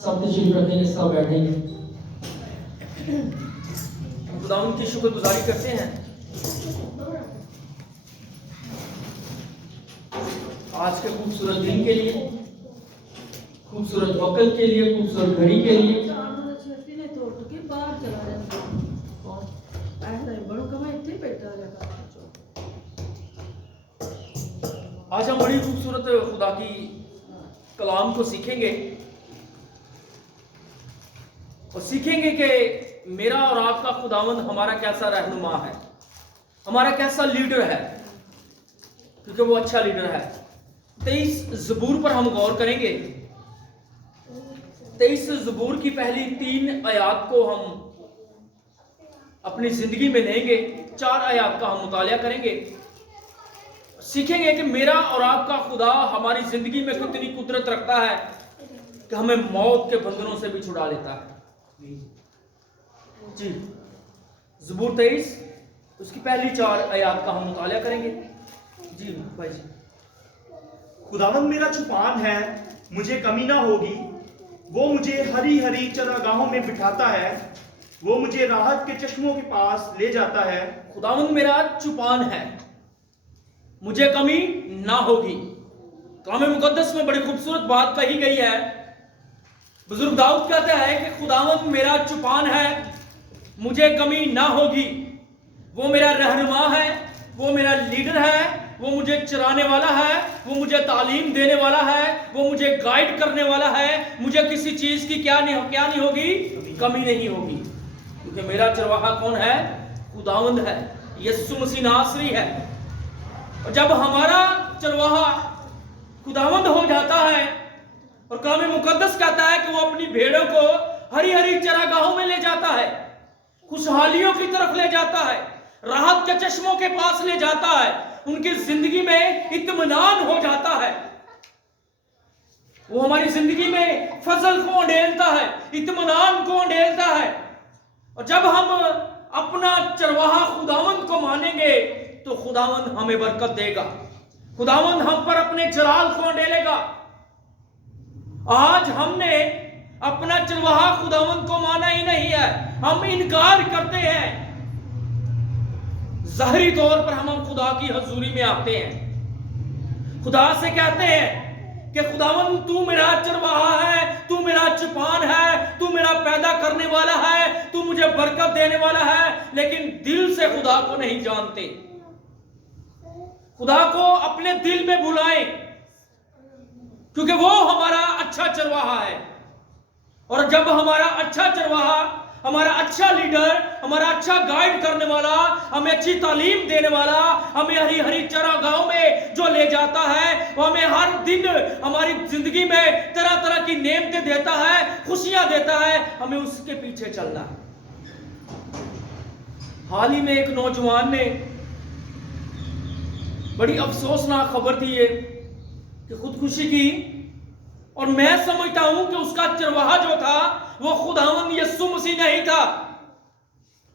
सब तशरीफ रखेंगे, सब बैठेंगे। खुदावंद की शुक्रगुजारी करते हैं आज के खूबसूरत दिन के लिए, खूबसूरत वक्त के लिए, खूबसूरत घड़ी के लिए। आज हम बड़ी खूबसूरत खुदा की कलाम को सीखेंगे और सीखेंगे कि मेरा और आपका खुदावंद हमारा कैसा रहनुमा है, हमारा कैसा लीडर है, क्योंकि वो अच्छा लीडर है। 23 ज़बूर पर हम गौर करेंगे। 23 ज़बूर की पहली 3 आयात को हम अपनी जिंदगी में लेंगे। 4 आयात का हम मुतालिया करेंगे, सीखेंगे कि मेरा और आपका खुदा हमारी जिंदगी में कितनी कुदरत रखता है कि हमें मौत के बंधनों से भी छुड़ा लेता है। जी, ज़बूर 23 उसकी पहली 4 आयात का हम मुतालिया करेंगे। जी भाई जी। खुदावंद मेरा चुपान है, मुझे कमी ना होगी। वो मुझे हरी हरी चरागाहों में बिठाता है, वो मुझे राहत के चश्मों के पास ले जाता है। खुदावंद मेरा चुपान है, मुझे कमी ना होगी। कलाम मुकद्दस में बड़ी खूबसूरत बात कही गई है। बुजुर्ग दाऊद कहता है कि खुदावंद मेरा चुपान है, मुझे कमी ना होगी। वो मेरा रहनुमा है, वो मेरा लीडर है, वो मुझे चराने वाला है, वो मुझे तालीम देने वाला है, वो मुझे गाइड करने वाला है। मुझे किसी चीज की क्या नहीं होगी, कमी नहीं होगी, क्योंकि मेरा चरवाहा कौन है? खुदावंद है, यीशु मसीह नासरी है। और जब हमारा चरवाहा खुदावंद हो जाता है और कलाम मुकद्दस कहता है कि वो अपनी भेड़ों को हरी हरी चरागाहों में ले जाता है, खुशहालियों की तरफ ले जाता है, राहत के चश्मों के पास ले जाता है, उनकी जिंदगी में इत्मीनान हो जाता है। वो हमारी जिंदगी में फजल को अंडेलता है, इत्मीनान को अंडेलता है। और जब हम अपना चरवाहा खुदावंद को मानेंगे तो खुदावंद हमें बरकत देगा, खुदावंद हम पर अपने जलाल को अंडेलेगा। आज हमने अपना चरवाहा खुदावंद को माना ही नहीं है, हम इनकार करते हैं। ज़ाहिरी तौर पर हम खुदा की हजूरी में आते हैं, खुदा से कहते हैं कि खुदावंद तू मेरा चरवाहा है, तू मेरा चुपान है, तू मेरा पैदा करने वाला है, तू मुझे बरकत देने वाला है। लेकिन दिल से खुदा को नहीं जानते। खुदा को अपने दिल में बुलाएं, क्योंकि वो हमारा अच्छा चरवाहा है। और जब हमारा अच्छा चरवाहा, हमारा अच्छा लीडर, हमारा अच्छा गाइड करने वाला, हमें अच्छी तालीम देने वाला, हमें हरी हरी चरागाहों में जो ले जाता है, वो हमें हर दिन हमारी जिंदगी में तरह तरह की नेमतें देता है, खुशियां देता है, हमें उसके पीछे चलना है। हाल ही में एक नौजवान ने बड़ी अफसोसनाक खबर दी है कि खुदकुशी की, और मैं समझता हूं कि उसका चरवाहा जो था वो खुदावंद यीशु मसीह नहीं था।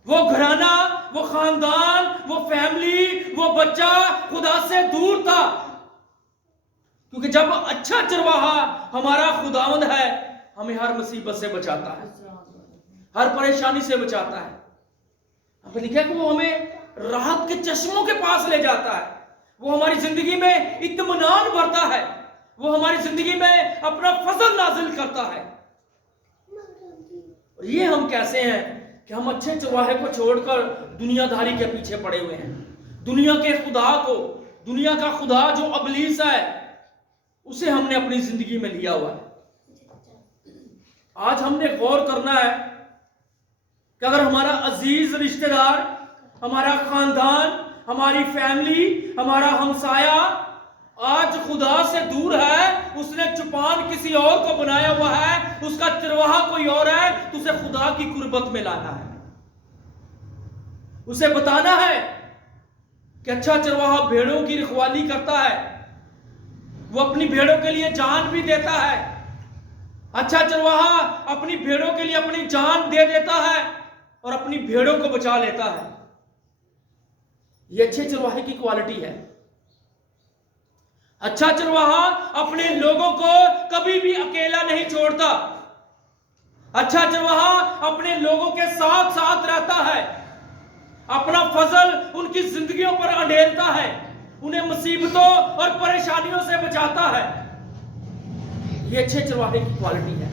वो घराना, वो खानदान, वो फैमिली, वो बच्चा खुदा से दूर था। क्योंकि जब अच्छा चरवाहा हमारा खुदावंद है, हमें हर मुसीबत से बचाता है, हर परेशानी से बचाता है। अब लिखा है कि वो हमें राहत के चश्मों के पास ले जाता है, वो हमारी जिंदगी में इत्मीनान भरता है, वो हमारी जिंदगी में अपना फजल नाजिल करता है। और ये हम कैसे हैं कि हम अच्छे चरवाहे को छोड़कर दुनियादारी के पीछे पड़े हुए हैं। दुनिया के खुदा को, दुनिया का खुदा जो अबलीस है, उसे हमने अपनी जिंदगी में लिया हुआ है। आज हमने गौर करना है कि अगर हमारा अजीज रिश्तेदार, हमारा खानदान, हमारी फैमिली, हमारा हमसाया आज खुदा से दूर है, उसने चुपान किसी और को बनाया हुआ है, उसका चरवाहा कोई और है, तो उसे खुदा की कुर्बत में लाना है। उसे बताना है कि अच्छा चरवाहा भेड़ों की रखवाली करता है, वो अपनी भेड़ों के लिए जान भी देता है। अच्छा चरवाहा अपनी भेड़ों के लिए अपनी जान दे देता है और अपनी भेड़ों को बचा लेता है। ये अच्छे चरवाहे की क्वालिटी है। अच्छा चरवाहा अपने लोगों को कभी भी अकेला नहीं छोड़ता। अच्छा चरवाहा अपने लोगों के साथ साथ रहता है, अपना फजल उनकी जिंदगियों पर अंडेलता है, उन्हें मुसीबतों और परेशानियों से बचाता है। ये अच्छे चरवाहे की क्वालिटी है।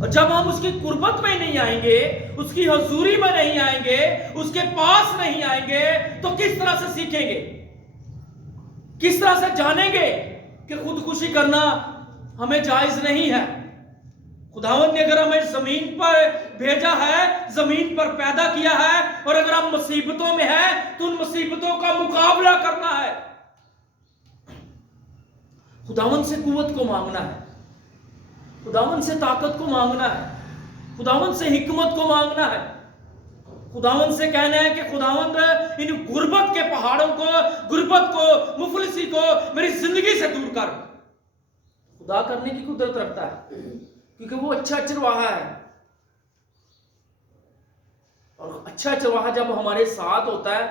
और जब हम उसकी कुर्बत में नहीं आएंगे, उसकी हजूरी में नहीं आएंगे, उसके पास नहीं आएंगे, तो किस तरह से सीखेंगे, किस तरह से जानेंगे कि खुदकुशी करना हमें जायज नहीं है। खुदावंद ने अगर हमें जमीन पर भेजा है, जमीन पर पैदा किया है, और अगर हम मुसीबतों में हैं तो उन मुसीबतों का मुकाबला करना है। खुदावंद से कुव्वत को मांगना है, खुदावंद से ताकत को मांगना है, खुदावंद से हिकमत को मांगना है। खुदावंद से कहना है कि खुदावंद इन गुर्बत के पहाड़ों को, गुर्बत को, मुफलिसी को मेरी जिंदगी से दूर कर। खुदा करने की कुदरत रखता है, क्योंकि वो अच्छा चरवाहा है। और अच्छा चरवाहा जब हमारे साथ होता है,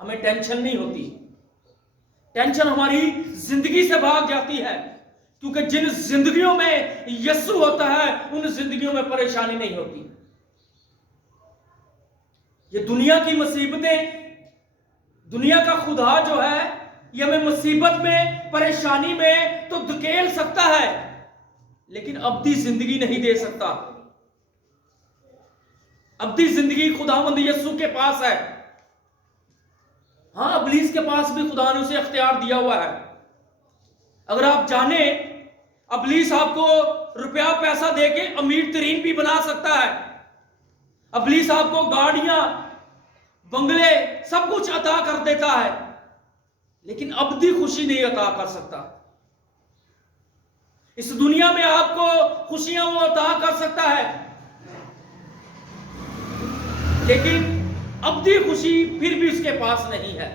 हमें टेंशन नहीं होती, टेंशन हमारी जिंदगी से भाग जाती है, क्योंकि जिन जिंदगियों में यीशु होता है उन जिंदगियों में परेशानी नहीं होती। ये दुनिया की मुसीबतें, दुनिया का खुदा जो है, ये हमें मुसीबत में, परेशानी में तो धकेल सकता है, लेकिन अब्दी जिंदगी नहीं दे सकता। अब्दी जिंदगी खुदावंद यीशु के पास है। हां, इब्लीस के पास भी खुदा ने उसे अख्तियार दिया हुआ है। अगर आप जाने, इब्लीस आपको रुपया पैसा देके अमीर तरीन भी बना सकता है। इब्लीस आपको गाड़ियां, बंगले, सब कुछ अता कर देता है, लेकिन अब्दी खुशी नहीं अता कर सकता। इस दुनिया में आपको खुशियां वो अता कर सकता है, लेकिन अब्दी खुशी फिर भी उसके पास नहीं है।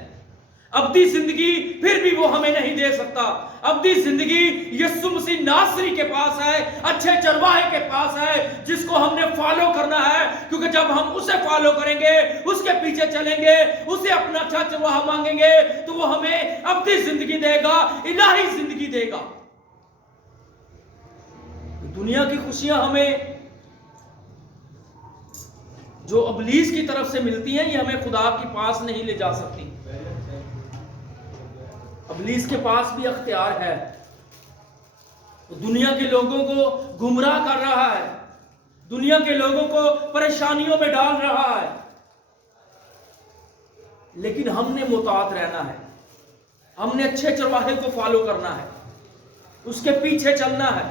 अब्दी जिंदगी फिर भी वो हमें नहीं दे सकता। अब्दी जिंदगी यीशु मसीह नासरी के पास है, अच्छे चरवाहे के पास है, जिसको हमने फॉलो करना है। क्योंकि जब हम उसे फॉलो करेंगे, उसके पीछे चलेंगे, उसे अपना अच्छा चरवाहा मांगेंगे, तो वो हमें अब्दी जिंदगी देगा, इलाही जिंदगी देगा। दुनिया की खुशियां हमें जो इब्लीस की तरफ से मिलती हैं, ये हमें खुदा के पास नहीं ले जा सकती। इब्लीस के पास भी अख्तियार है, वो दुनिया के लोगों को गुमराह कर रहा है, दुनिया के लोगों को परेशानियों में डाल रहा है, लेकिन हमने मुतात रहना है, हमने अच्छे चरवाहे को फॉलो करना है, उसके पीछे चलना है।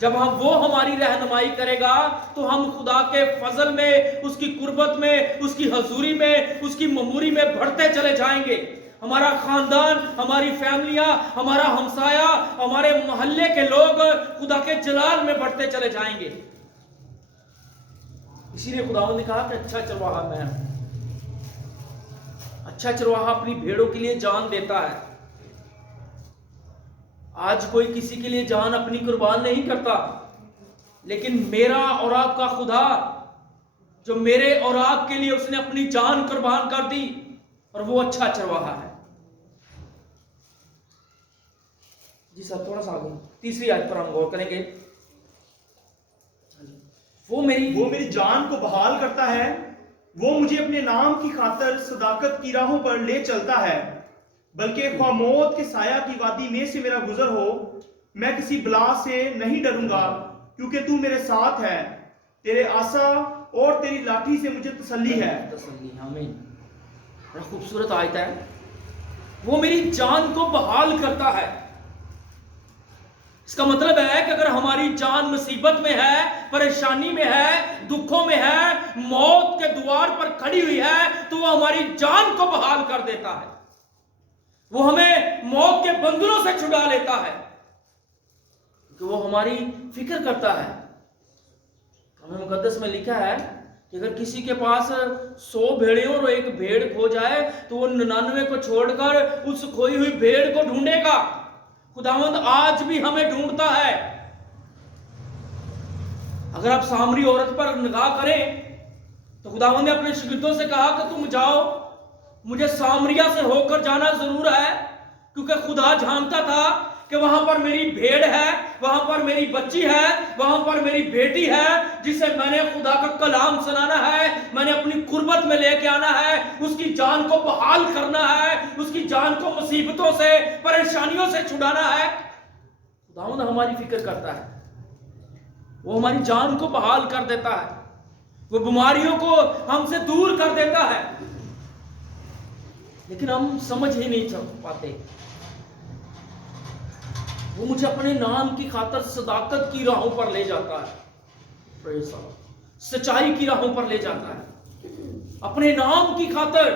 जब वो हमारी रहनुमाई करेगा, तो हम खुदा के फजल में, उसकी कुर्बत में, उसकी हजूरी में, उसकी ममूरी में बढ़ते चले जाएंगे। हमारा खानदान, हमारी फैमिलियां, हमारा हमसाया, हमारे मोहल्ले के लोग खुदा के जलाल में बढ़ते चले जाएंगे। इसीलिए खुदावंद ने कहा कि अच्छा चरवाहा मैं हूं। अच्छा चरवाहा अपनी भेड़ों के लिए जान देता है। आज कोई किसी के लिए जान अपनी कुर्बान नहीं करता, लेकिन मेरा और आपका खुदा, जो मेरे और आपके लिए उसने अपनी जान कुर्बान कर दी, और वो अच्छा चरवाहा है। जी सर, थोड़ा सा आगे तीसरी आयत पर हम गौर करेंगे। वो मेरी जान को बहाल करता है, वो मुझे अपने नाम की खातिर सदाकत की राहों पर ले चलता है। बल्कि ख्वाह मौत के साया की वादी में से मेरा गुजर हो, मैं किसी बला से नहीं डरूंगा, क्योंकि तू मेरे साथ है। तेरे आसा और तेरी लाठी से मुझे तसल्ली है। तसल्ली, आमीन। बड़ा खूबसूरत आयत है। वो मेरी जान को बहाल करता है। इसका मतलब है कि अगर हमारी जान मुसीबत में है, परेशानी में है, दुखों में है, मौत के द्वार पर खड़ी हुई है, तो वो हमारी जान को बहाल कर देता है। वो हमें मौत के बंधनों से छुड़ा लेता है, क्योंकि वो हमारी फिक्र करता है। हमें मुकद्दस में लिखा है कि अगर किसी के पास 100 भेड़ें और एक भेड़ खो जाए, तो वो 99 को छोड़कर उस खोई हुई भेड़ को ढूंढेगा। खुदावंद आज भी हमें ढूंढता है। अगर आप सामरी औरत पर निगाह करें, तो खुदावंद ने अपने शागिर्दों से कहा कि तुम जाओ, मुझे सामरिया से होकर जाना जरूर है, क्योंकि खुदा जानता था कि वहां पर मेरी भेड़ है, وہاں پر میری بچی ہے، وہاں پر میری بیٹی ہے جسے میں نے خدا کا کلام سنانا ہے، میں نے اپنی قربت میں لے کے آنا ہے، اس کی جان کو بحال کرنا ہے، اس کی جان کو مصیبتوں سے پریشانیوں سے چھڑانا ہے۔ خداوند ہماری فکر کرتا ہے، وہ ہماری جان کو بحال کر دیتا ہے، وہ بیماریوں کو ہم سے دور کر دیتا ہے، لیکن ہم سمجھ ہی نہیں پاتے۔ وہ مجھے اپنے نام کی خاطر صداقت کی راہوں پر لے جاتا ہے، سچائی کی راہوں پر لے جاتا ہے، اپنے نام کی خاطر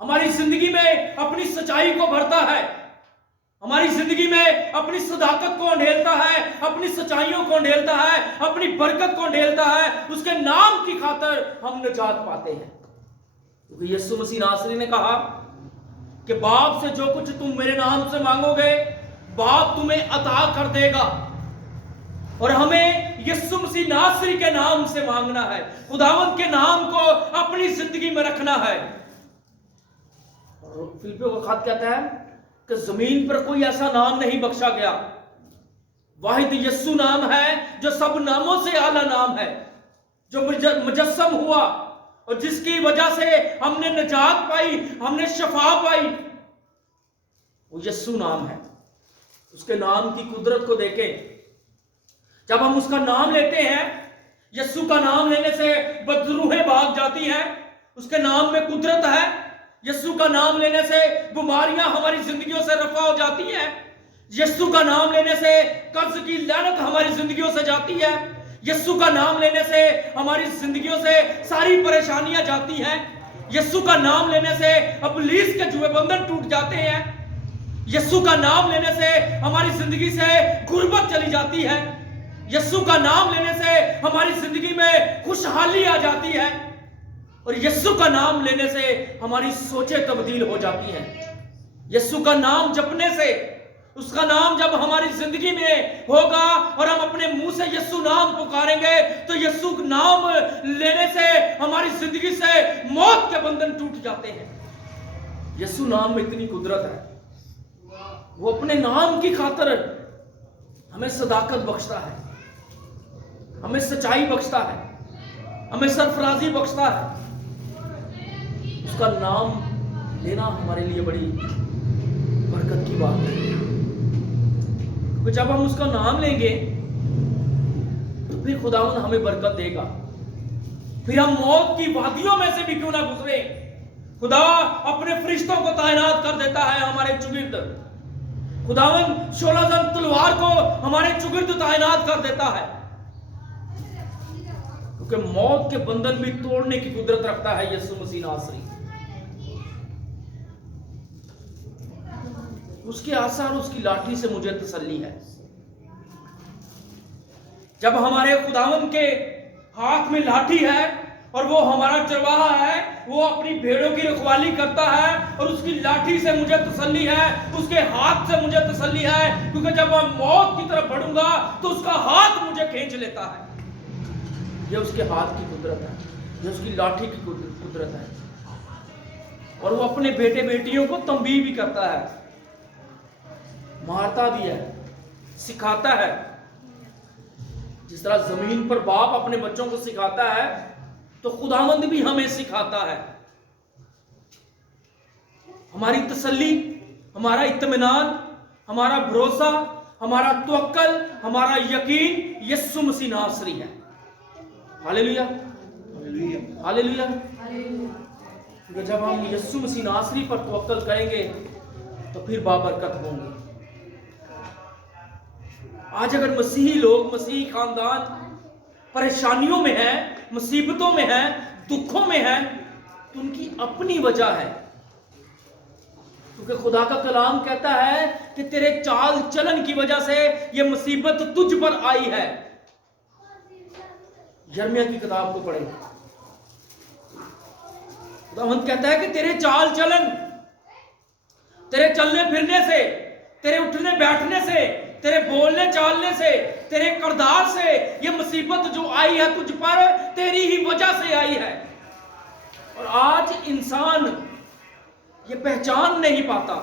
ہماری زندگی میں اپنی سچائی کو بھرتا ہے، ہماری زندگی میں اپنی صداقت کو انڈھیلتا ہے، اپنی سچائیوں کو انڈھیلتا ہے، اپنی برکت کو انڈھیلتا ہے۔ اس کے نام کی خاطر ہم نجات پاتے ہیں، کیونکہ یسوع مسیح ناصری نے کہا کہ باپ سے جو کچھ تم میرے نام سے مانگو گے باپ تمہیں عطا کر دے گا، اور ہمیں یسوع مسیح ناصری کے نام سے مانگنا ہے، خداوند کے نام کو اپنی زندگی میں رکھنا ہے۔ اور فلپیوں کا خط کہتا ہے کہ زمین پر کوئی ایسا نام نہیں بخشا گیا، واحد یسوع نام ہے جو سب ناموں سے اعلیٰ نام ہے، جو مجسم ہوا اور جس کی وجہ سے ہم نے نجات پائی، ہم نے شفا پائی، وہ یسوع نام ہے۔ اس کے نام کی قدرت کو دیکھیں، جب ہم اس کا نام لیتے ہیں، یسوع کا نام لینے سے بدروحیں بھاگ جاتی ہیں، اس کے نام میں قدرت ہے۔ یسوع کا نام لینے سے بیماریاں ہماری زندگیوں سے رفع ہو جاتی ہیں، یسوع کا نام لینے سے قرض کی لعنت ہماری زندگیوں سے جاتی ہے، یسوع کا نام لینے سے ہماری زندگیوں سے ساری پریشانیاں جاتی ہیں، یسوع کا نام لینے سے ابلیس کے جوئے بندھن ٹوٹ جاتے ہیں، یسوع کا نام لینے سے ہماری زندگی سے غربت چلی جاتی ہے، یسوع کا نام لینے سے ہماری زندگی میں خوشحالی آ جاتی ہے، اور یسوع کا نام لینے سے ہماری سوچیں تبدیل ہو جاتی ہیں۔ یسوع کا نام جپنے سے، اس کا نام جب ہماری زندگی میں ہوگا اور ہم اپنے منہ سے یسوع نام پکاریں گے تو یسوع نام لینے سے ہماری زندگی سے موت کے بندھن ٹوٹ جاتے ہیں۔ یسوع نام میں اتنی قدرت ہے، وہ اپنے نام کی خاطر ہمیں صداقت بخشتا ہے، ہمیں سچائی بخشتا ہے، ہمیں سرفرازی بخشتا ہے۔ اس کا نام لینا ہمارے لیے بڑی برکت کی بات ہے، کیونکہ جب ہم اس کا نام لیں گے تو پھر خداوند ہمیں برکت دے گا، پھر ہم موت کی وادیوں میں سے بھی کیوں نہ گزرے، خدا اپنے فرشتوں کو تعینات کر دیتا ہے ہمارے چگرد، خداوند شعلہ زن تلوار کو ہمارے چگرد تعینات کر دیتا ہے، کیونکہ موت کے بندھن بھی توڑنے کی قدرت رکھتا ہے یسوع مسیح ناصری۔ اس کے آثار اور اس کی لاٹھی سے مجھے تسلی ہے۔ جب ہمارے خداوند کے ہاتھ میں لاٹھی ہے اور وہ ہمارا چرواہا ہے، وہ اپنی بھیڑوں کی رکھوالی کرتا ہے، اور اس کی لاٹھی سے مجھے تسلی ہے، اس کے ہاتھ سے مجھے تسلی ہے، کیونکہ جب میں موت کی طرف بڑھوں گا تو اس کا ہاتھ مجھے کھینچ لیتا ہے۔ یہ اس کے ہاتھ کی قدرت ہے، یہ اس کی لاٹھی کی قدرت ہے، اور وہ اپنے بیٹے بیٹیوں کو تنبیہ بھی کرتا ہے، مارتا بھی ہے، سکھاتا ہے۔ جس طرح زمین پر باپ اپنے بچوں کو سکھاتا ہے تو خداوند بھی ہمیں سکھاتا ہے۔ ہماری تسلی، ہمارا اطمینان، ہمارا بھروسہ، ہمارا توکل، ہمارا یقین یسوع مسیح ناصری ہے۔ ہاللیلویہ، ہاللیلویہ۔ کیونکہ جب ہم یسوع مسیح ناصری پر توکل کریں گے تو پھر بابرکت ہوں گے۔ آج اگر مسیحی لوگ، مسیحی خاندان پریشانیوں میں ہیں، مصیبتوں میں ہیں، دکھوں میں ہیں، تو ان کی اپنی وجہ ہے، کیونکہ خدا کا کلام کہتا ہے کہ تیرے چال چلن کی وجہ سے یہ مصیبت تجھ پر آئی ہے۔ یرمیہ کی کتاب کو پڑھیں، خداوند کہتا ہے کہ تیرے چال چلن، تیرے چلنے پھرنے سے، تیرے اٹھنے بیٹھنے سے، تیرے بولنے چالنے سے، تیرے کردار سے یہ مصیبت جو آئی ہے تجھ پر تیری ہی وجہ سے آئی ہے۔ اور آج انسان یہ پہچان نہیں پاتا،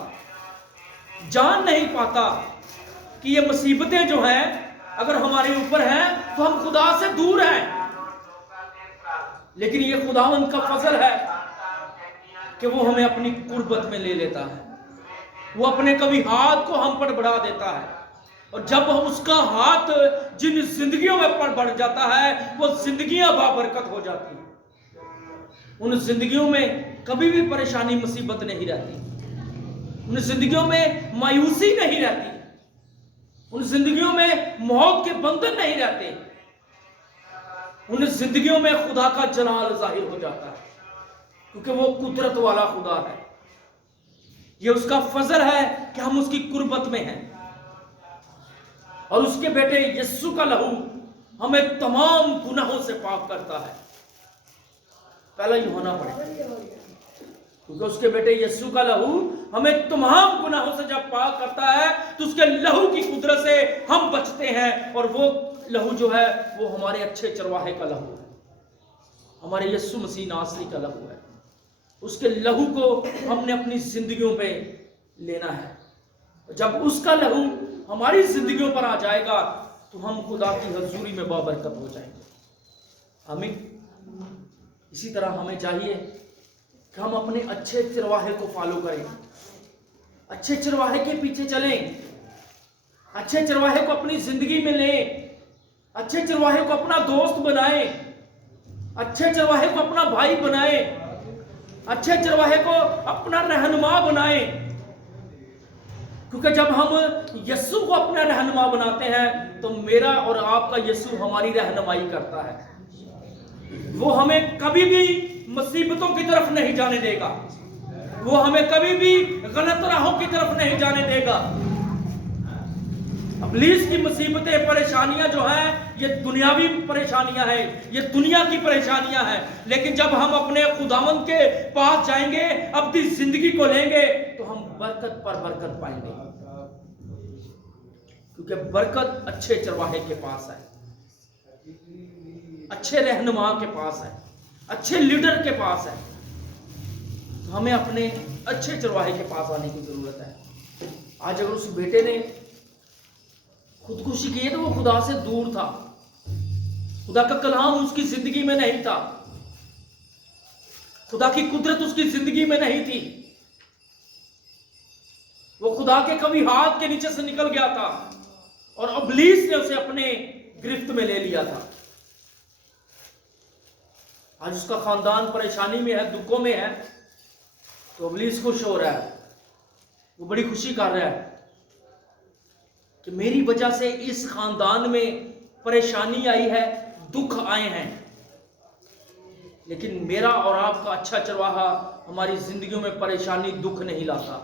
جان نہیں پاتا कि ये मुसीबतें जो हैं अगर हमारे ऊपर हैं तो हम खुदा से दूर हैं, लेकिन ये खुदावंद का फजल है कि वो हमें अपनी कुर्बत में ले लेता है। वो अपने कभी हाथ को हम पर बढ़ा देता है, और जब उसका हाथ जिन जिंदगियों में पर बढ़ जाता है वो जिंदगियां बाबरकत हो जाती हैं। उन जिंदगियों में कभी भी परेशानी मुसीबत नहीं रहती, उन जिंदगियों में मायूसी नहीं रहती, उन जिंदगियों में मौत के बंधन नहीं रहते, उन जिंदगियों में खुदा का जलाल जाहिर हो जाता है, क्योंकि वो कुदरत वाला खुदा है। ये उसका फजल है कि हम उसकी कुर्बत में हैं, और उसके बेटे यीशु का लहू हमें तमाम गुनाहों से पाक करता है। पहला यूहन्ना पढ़े, क्योंकि उसके बेटे यीशु का लहू हमें तमाम गुनाहों से जब पाक करता है तो उसके लहू की कुदरत से हम बचते हैं, और वो लहू जो है वो हमारे अच्छे चरवाहे का लहू है, हमारे यीशु मसीह नासरी का लहू है। उसके लहू को हमने अपनी जिंदगियों पे लेना है। जब उसका लहू हमारी जिंदगियों पर आ जाएगा तो हम खुदा की हजूरी में बाबरकत हो जाएंगे। आमीन। इसी तरह हमें चाहिए कि हम अपने अच्छे चरवाहे को फॉलो करें, अच्छे चरवाहे के पीछे चलें, अच्छे चरवाहे को अपनी जिंदगी में लें, अच्छे चरवाहे को अपना दोस्त बनाएं, अच्छे चरवाहे को अपना भाई बनाएं, अच्छे चरवाहे को अपना रहनुमा बनाएं, क्योंकि जब हम यीशु को अपना रहनुमा बनाते हैं तो मेरा और आपका यीशु हमारी रहनुमाई करता है। वो हमें कभी भी मुसीबतों की तरफ नहीं जाने देगा, वो हमें कभी भी गलत राहों की तरफ नहीं जाने देगा। इब्लीस की मुसीबतें परेशानियां जो हैं ये दुनियावी परेशानियां हैं, ये दुनिया की परेशानियां हैं, लेकिन जब हम अपने खुदावंद के पास जाएंगे, अपनी जिंदगी को लेंगे तो हम बरकत पर बरकत पाएंगे, क्योंकि बरकत अच्छे चरवाहे के पास है, अच्छे रहनुमा के पास है, अच्छे लीडर के पास है। तो हमें अपने अच्छे चरवाहे के पास आने की जरूरत है। आज अगर उस बेटे ने खुदकुशी की है तो वो खुदा से दूर था, खुदा का कलाम उसकी जिंदगी में नहीं था, खुदा की कुदरत उसकी जिंदगी में नहीं थी, वो खुदा के कभी हाथ के नीचे से निकल गया था और इब्लीस ने उसे अपने गिरफ्त में ले लिया था। आज उसका खानदान परेशानी में है, दुखों में है, तो इब्लीस खुश हो रहा है, वो बड़ी खुशी कर रहा है कि मेरी वजह से इस खानदान में परेशानी आई है, दुख आए हैं, लेकिन मेरा और आपका अच्छा चरवाहा हमारी जिंदगियों में परेशानी दुख नहीं लाता,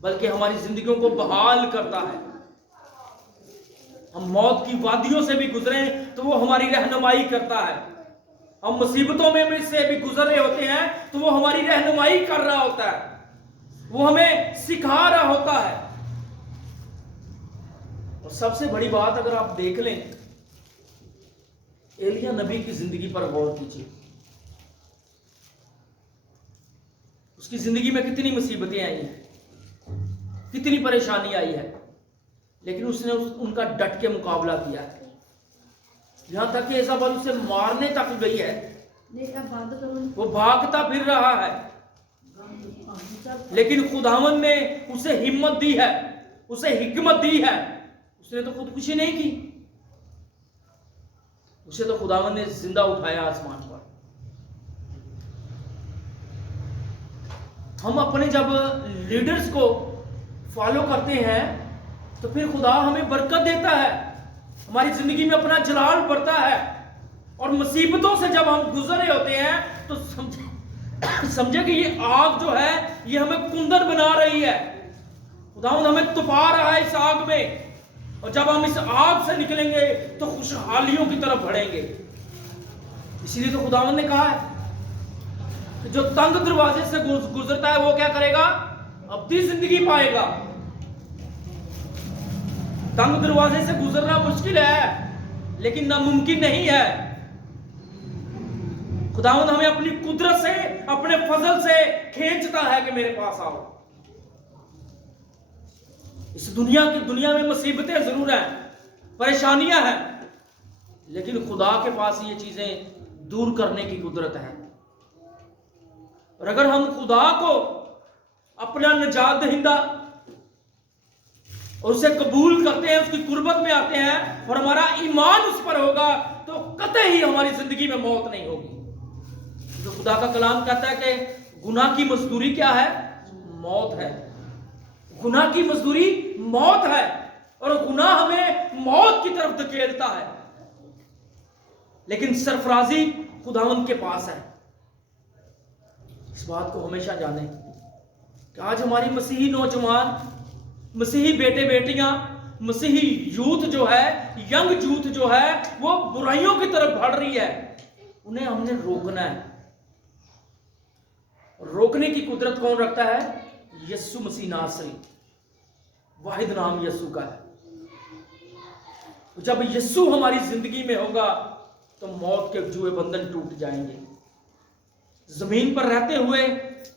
बल्कि हमारी जिंदगियों को बहाल करता है। हम मौत की वादियों से भी गुजरे तो वो हमारी रहनुमाई करता है, हम मुसीबतों में से भी गुजर रहे होते हैं तो वो हमारी रहनुमाई कर रहा होता है, वो हमें सिखा रहा होता है। और सबसे बड़ी बात अगर आप देख लें, एलिया नबी की जिंदगी पर गौर कीजिए, उसकी जिंदगी में कितनी मुसीबतें आई हैं, कितनी परेशानी आई है, लेकिन उसने उनका डट के मुकाबला किया है। यहां तक कि इज़ाबेल उसे मारने तक गई है, वो भागता फिर रहा है, लेकिन खुदावंद ने उसे हिम्मत दी है, उसे हिकमत दी है। उसने तो खुदकुशी नहीं की, उसे तो खुदावंद ने जिंदा उठाया आसमान पर। हम अपने जब लीडर्स को फॉलो करते हैं तो फिर खुदा हमें बरकत देता है, हमारी जिंदगी में अपना जलाल बढ़ता है, और मुसीबतों से जब हम गुजर रहे होते हैं तो समझे कि ये आग जो है ये हमें कुंदन बना रही है, खुदावंद हमें तपा रहा है इस आग में, और जब हम इस आग से निकलेंगे तो खुशहालियों की तरफ बढ़ेंगे। इसीलिए तो खुदावंद ने कहा है कि जो तंग दरवाजे से गुजरता है वो क्या करेगा, अपनी जिंदगी पाएगा। तंग दरवाजे से गुजरना मुश्किल है, लेकिन नामुमकिन नहीं है। खुदावंद हमें अपनी कुदरत से, अपने फजल से खींचता है कि मेरे पास आओ। اس دنیا میں مصیبتیں ضرور ہیں، پریشانیاں ہیں، لیکن خدا کے پاس یہ چیزیں دور کرنے کی قدرت ہے۔ اور اگر ہم خدا کو اپنا نجات دہندہ اور اسے قبول کرتے ہیں، اس کی قربت میں آتے ہیں اور ہمارا ایمان اس پر ہوگا، تو قطعی ہماری زندگی میں موت نہیں ہوگی۔ جو خدا کا کلام کہتا ہے کہ گناہ کی مزدوری کیا ہے؟ موت ہے۔ گناہ کی مزدوری موت ہے، اور گناہ ہمیں موت کی طرف دھکیلتا ہے، لیکن سرفرازی خداوند کے پاس ہے۔ اس بات کو ہمیشہ جانیں کہ آج ہماری مسیحی نوجوان، مسیحی بیٹے بیٹیاں، مسیحی یوتھ جو ہے، ینگ یوتھ جو ہے، وہ برائیوں کی طرف بڑھ رہی ہے۔ انہیں ہم نے روکنا ہے۔ روکنے کی قدرت کون رکھتا ہے؟ یسوع مسیح ناصری۔ واحد نام یسوع کا ہے۔ جب یسوع ہماری زندگی میں ہوگا تو موت کے جوئے بندھن ٹوٹ جائیں گے۔ زمین پر رہتے ہوئے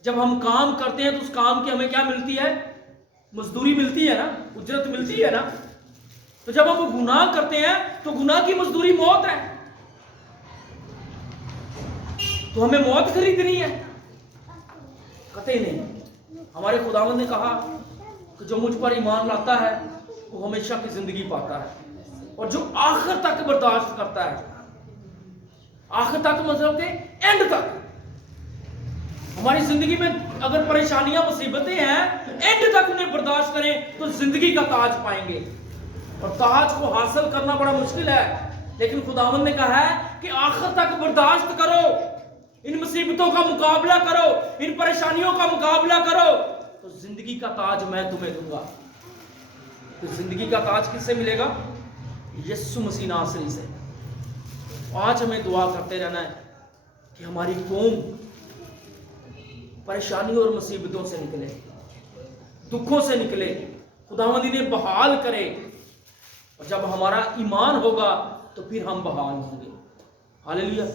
جب ہم کام کرتے ہیں تو اس کام کی ہمیں کیا ملتی ہے؟ مزدوری ملتی ہے نا، اجرت ملتی ہے نا۔ تو جب ہم گناہ کرتے ہیں تو گناہ کی مزدوری موت ہے۔ تو ہمیں موت خریدنی ہے؟ قطعی نہیں۔ ہمارے خداوند نے کہا کہ جو مجھ پر ایمان لاتا ہے وہ ہمیشہ کی زندگی پاتا ہے، اور جو آخر تک برداشت کرتا ہے، آخر تک مطلب کہ اینڈ تک، ہماری زندگی میں اگر پریشانیاں مصیبتیں ہیں، اینڈ تک انہیں برداشت کریں تو زندگی کا تاج پائیں گے۔ اور تاج کو حاصل کرنا بڑا مشکل ہے، لیکن خداوند نے کہا ہے کہ آخر تک برداشت کرو، ان مصیبتوں کا مقابلہ کرو، ان پریشانیوں کا مقابلہ کرو، تو زندگی کا تاج میں تمہیں دوں گا۔ تو زندگی کا تاج کس سے ملے گا؟ یسوع مسیح ناصری سے۔ آج ہمیں دعا کرتے رہنا ہے کہ ہماری قوم پریشانیوں اور مصیبتوں سے نکلے، دکھوں سے نکلے، خداوند انہیں بحال کرے، اور جب ہمارا ایمان ہوگا تو پھر ہم بحال ہوں گے۔ ہاللیلویہ۔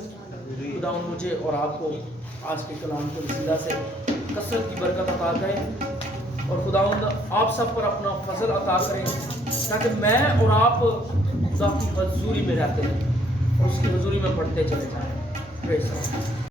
خداوند مجھے اور آپ کو آج کے کلام کے وسیلہ سے کثرت کی برکت عطا کرے، اور خداوند آپ سب پر اپنا فضل عطا کریں، تاکہ میں اور آپ خدا کی حضوری میں رہتے ہیں اور اس کی حضوری میں پڑھتے چلے جائیں۔ پریز گاڈ۔